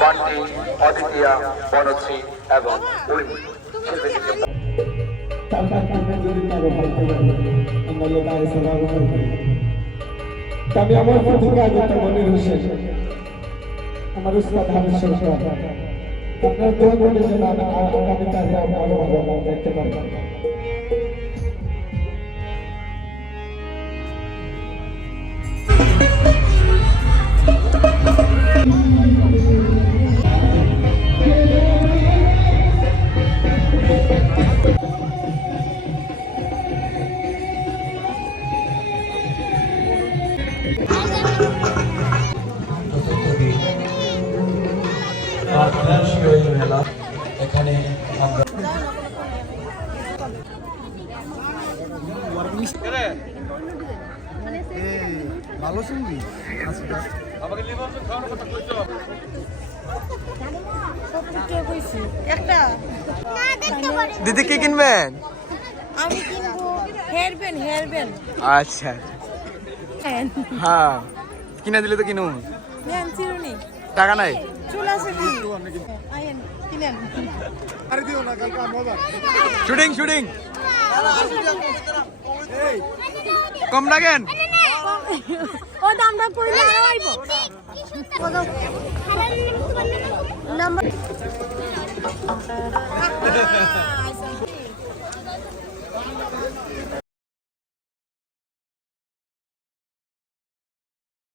বান্টি, অদিতিয়া, বনশ্রী এবং উর্মি আমি আমার প্রতিজ্ঞা করতে মনে হচ্ছে আমার উস্তাদ হামিদ সরকার আপনার দোয়া করলে যেন আগামী কাজে ভালো ভালো দেখতে পারবেন। এখানে আমরা ভালো শুনবি দিদি কি কিনবেন? আমি কিনবো হেয়ার ব্যান্ড আচ্ছা হ্যাঁ কিনে দিলে তো কিনু চিরুনি টাকা নাই চুল আছে কি আইন কিনেন আরে দিও না কালকে মজা শুটিং শুটিং কম লাগেন ও দামটা কইলে আরো আইব নাম্বার